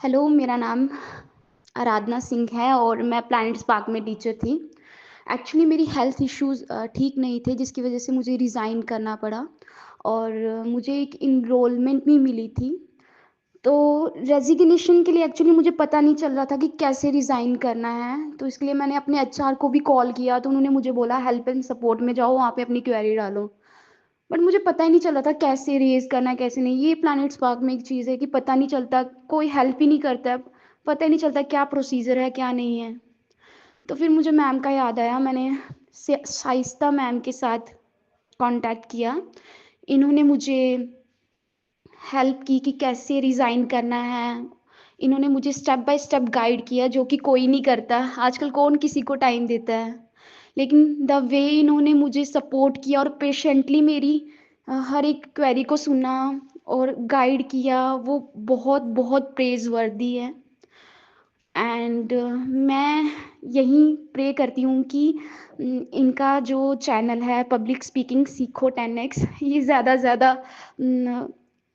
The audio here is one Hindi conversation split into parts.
हेलो, मेरा नाम आराधना सिंह है और मैं प्लैनेट स्पार्क में टीचर थी। एक्चुअली मेरी हेल्थ इश्यूज़ ठीक नहीं थे जिसकी वज़ह से मुझे रिज़ाइन करना पड़ा और मुझे एक एनरोलमेंट भी मिली थी। तो रेज़िग्नेशन के लिए एक्चुअली मुझे पता नहीं चल रहा था कि कैसे रिज़ाइन करना है, तो इसके लिए मैंने अपने एचआर को भी कॉल किया तो उन्होंने मुझे बोला हेल्प एंड सपोर्ट में जाओ, वहाँ पे अपनी क्वेरी डालो। बट मुझे पता ही नहीं चल रहा था कैसे रेज़ करना है, कैसे नहीं। ये प्लैनेट स्पार्क में एक चीज़ है कि पता नहीं चलता, कोई हेल्प ही नहीं करता है। पता ही नहीं चलता क्या प्रोसीजर है, क्या नहीं है। तो फिर मुझे मैम का याद आया, मैंने शाइस्ता मैम के साथ कॉन्टैक्ट किया। इन्होंने मुझे हेल्प की कि कैसे रिज़ाइन करना है। इन्होंने मुझे स्टेप बाय स्टेप गाइड किया जो कि कोई नहीं करता। आजकल कौन किसी को टाइम देता है। लेकिन द वे इन्होंने मुझे सपोर्ट किया और पेशेंटली मेरी हर एक क्वेरी को सुना और गाइड किया, वो बहुत बहुत प्रेज़वर्दी है। एंड मैं यही प्रे करती हूँ कि इनका जो चैनल है पब्लिक स्पीकिंग सीखो 10x, ये ज़्यादा से ज़्यादा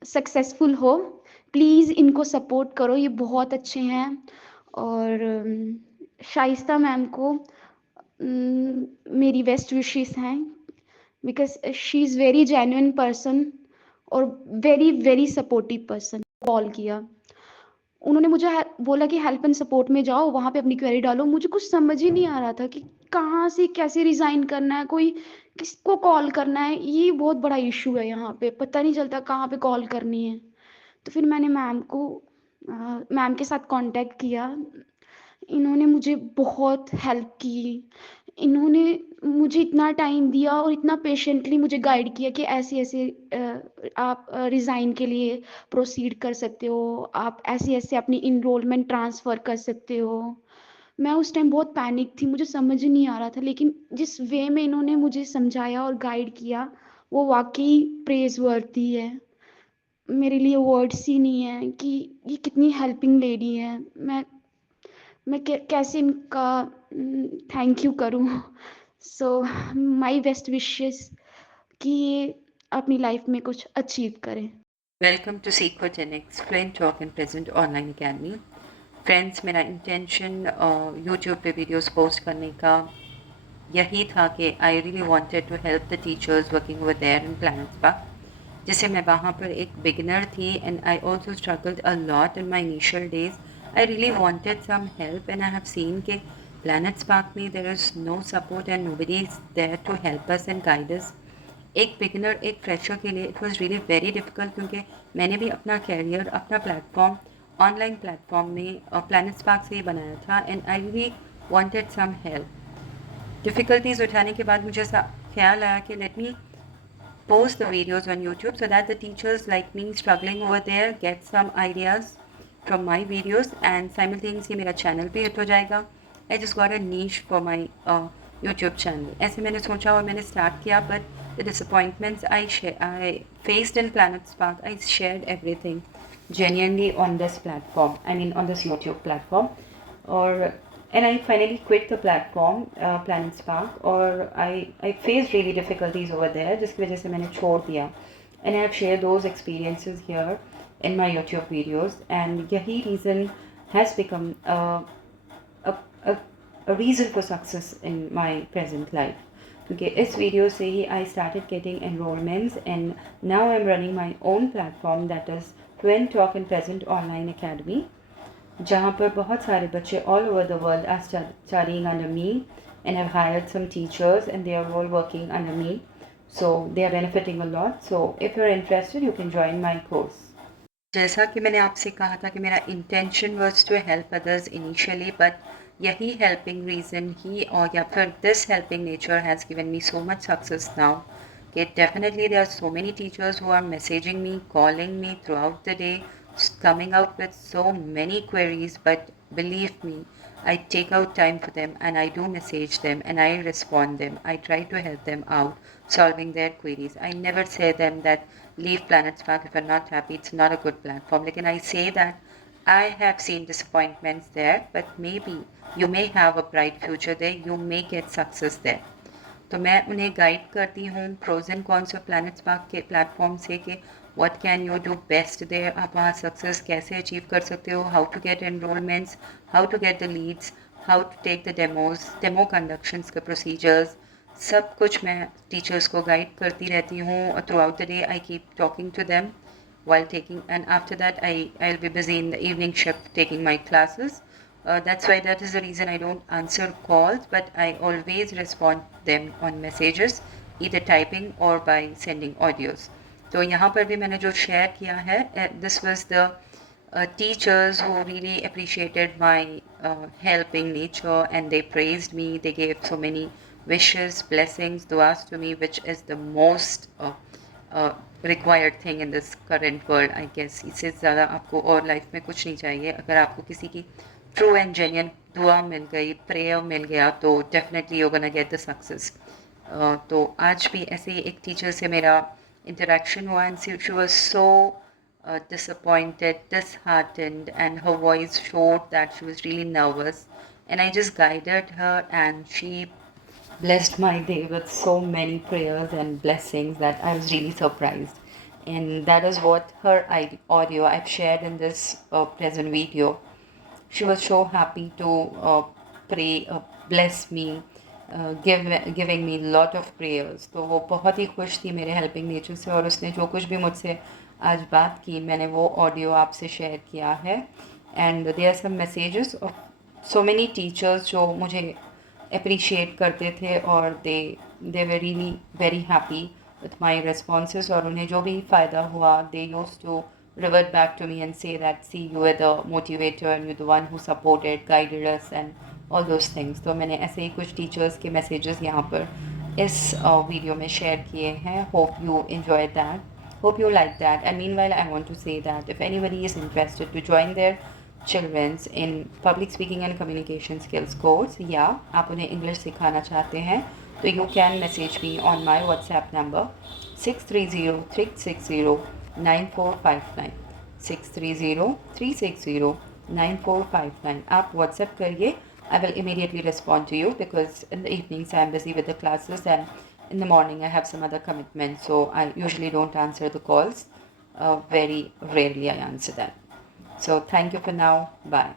सक्सेसफुल हो। प्लीज़ इनको सपोर्ट करो, ये बहुत अच्छे हैं। और शाइस्ता मैम को मेरी बेस्ट विशेस हैं because she is very genuine person और very very supportive person. Call किया, उन्होंने मुझे बोला कि हेल्प एंड सपोर्ट में जाओ, वहाँ पे अपनी क्वेरी डालो। मुझे कुछ समझ ही नहीं आ रहा था कि कहाँ से कैसे रिज़ाइन करना है, कोई किसको कॉल करना है। ये बहुत बड़ा इशू है यहाँ पे, पता नहीं चलता कहाँ पे कॉल करनी है। तो फिर मैंने मैम के साथ कांटेक्ट किया। इन्होंने मुझे बहुत हेल्प की। इन्होंने मुझे इतना टाइम दिया और इतना पेशेंटली मुझे गाइड किया कि ऐसे-ऐसे आप रिज़ाइन के लिए प्रोसीड कर सकते हो, आप ऐसे-ऐसे अपनी एनरोलमेंट ट्रांसफ़र कर सकते हो। मैं उस टाइम बहुत पैनिक थी, मुझे समझ ही नहीं आ रहा था, लेकिन जिस वे में इन्होंने मुझे समझाया और गाइड किया, वो वाक़ई प्रेज़वर्थी है। मेरे लिए वर्ड्स ही नहीं हैं कि ये कितनी हेल्पिंग लेडी है। मैं कैसे इनका थैंक यू करूँ। सो माय बेस्ट विशेस कि ये अपनी लाइफ में कुछ अचीव करें। Welcome to Seekho 10x fluent talk and present online academy. Friends, मेरा इंटेंशन यूट्यूब पे वीडियोस पोस्ट करने का यही था कि I really wanted to help the teachers working over there in Planet Spark. जैसे मैं वहाँ पर एक बिगिनर थी and I also struggled a lot in my initial days. I really wanted some help and I have seen के प्लैनेट स्पार्क में there is no support and nobody is there to help us and guide us. एक बिगिनर, एक फ्रेशर के लिए it was really very difficult, क्योंकि मैंने भी अपना कैरियर, अपना प्लेटफॉर्म ऑनलाइन प्लेटफॉर्म में प्लैनेट स्पार्क से ही बनाया था and I really wanted some help. Difficulties उठाने के बाद मुझे ख्याल आया कि let me post the videos on YouTube so that the teachers like me struggling over there get some ideas from my videos and simultaneously मेरा channel भी hit हो जाएगा. I just got a niche for my YouTube channel. ऐसे मैंने सोचा और मैंने start किया, but the disappointments I faced in Planet Spark, I shared everything genuinely on this platform. I mean on this YouTube platform. Or and I finally quit the platform, Planet Spark, or I faced really difficulties over there जिसकी वजह से मैंने छोड़ दिया. And I have shared those experiences here in my YouTube videos, and यही reason has become a, a, a reason for success in my present life. क्योंकि इस वीडियो से ही I started getting enrollments, and now I'm running my own platform, that is Fluent Talk and Present Online Academy, जहाँ पर बहुत सारे बच्चे all over the world are studying under me, and I've hired some teachers and they are all working under me, so they are benefiting a lot. So if you're interested, you can join my course. जैसा कि मैंने आपसे कहा था कि मेरा intention was to help others initially, but यही हेल्पिंग रीज़न ही और या फिर this helping nature has given me so much success now कि definitely there are so many teachers who are messaging me, calling me throughout the day, coming out with so many queries, but believe me, I take out time for them and I do message them and I respond them. I try to help them out solving their queries. I never say them that leave Planet Spark if you're not happy, it's not a good platform. Like, and I say that I have seen disappointments there, but maybe you may have a bright future there, you may get success there. तो मैं उन्हें गाइड करती हूँ pros and cons of Planet Spark के प्लेटफॉर्म से कि what can you do best there, आप वहाँ success कैसे achieve कर सकते हो, how to get enrollments, how to get the leads, how to take the demos, demo conductions के procedures, सब कुछ मैं teachers को guide करती रहती हूँ. Throughout the day I keep talking to them while taking, and after that I'll be busy in the evening shift taking my classes. That's why that is the reason I don't answer calls, but I always respond them on messages, either typing or by sending audios. तो यहाँ पर भी मैंने जो शेयर किया है, this was the teachers who really appreciated my helping nature, and they praised me. They gave so many wishes, blessings, duas to me, which is the most required thing in this current world, I guess. इससे ज़्यादा आपको और लाइफ में कुछ नहीं चाहिए. अगर आपको किसी की ट्रू एंड जेन्युइन दुआ मिल गई, प्रेयर मिल गया, तो definitely you gonna get the success. तो आज भी ऐसे ही एक टीचर से मेरा इंटरेक्शन हुआ, and she was so disappointed, disheartened, and her voice showed that she was really nervous. And I just guided her, and she blessed my day with so many prayers and blessings that I was really surprised. And that is what her audio I've shared in this present video. She was so happy to pray, bless me, giving me lot of prayers. तो वो बहुत ही खुश थी मेरे हेल्पिंग नेचर से, और उसने जो कुछ भी मुझसे आज बात की, मैंने वो ऑडियो आपसे शेयर किया है. And there are some messages of so many teachers जो मुझे अप्रिशिएट करते थे, और they were really very happy with my responses, और उन्हें जो भी फ़ायदा हुआ, they used to revert back to me and say that, see, you were the motivator and you're the one who supported, guided us and all those things. तो मैंने ऐसे ही कुछ टीचर्स के मैसेजेस यहाँ पर इस वीडियो में शेयर किए हैं. Hope you enjoyed that. Hope you like that. And meanwhile, I want to say that if anybody is interested to join their children's in public speaking and communication skills course, या आप उन्हें इंग्लिश सिखाना चाहते हैं, तो you can message me on my WhatsApp number 630-360-9459. 630-360-9459. आप WhatsApp करिए. I will immediately respond to you, because in the evenings I am busy with the classes, and in the morning I have some other commitments, so I usually don't answer the calls. Very rarely I answer that. So thank you for now. Bye.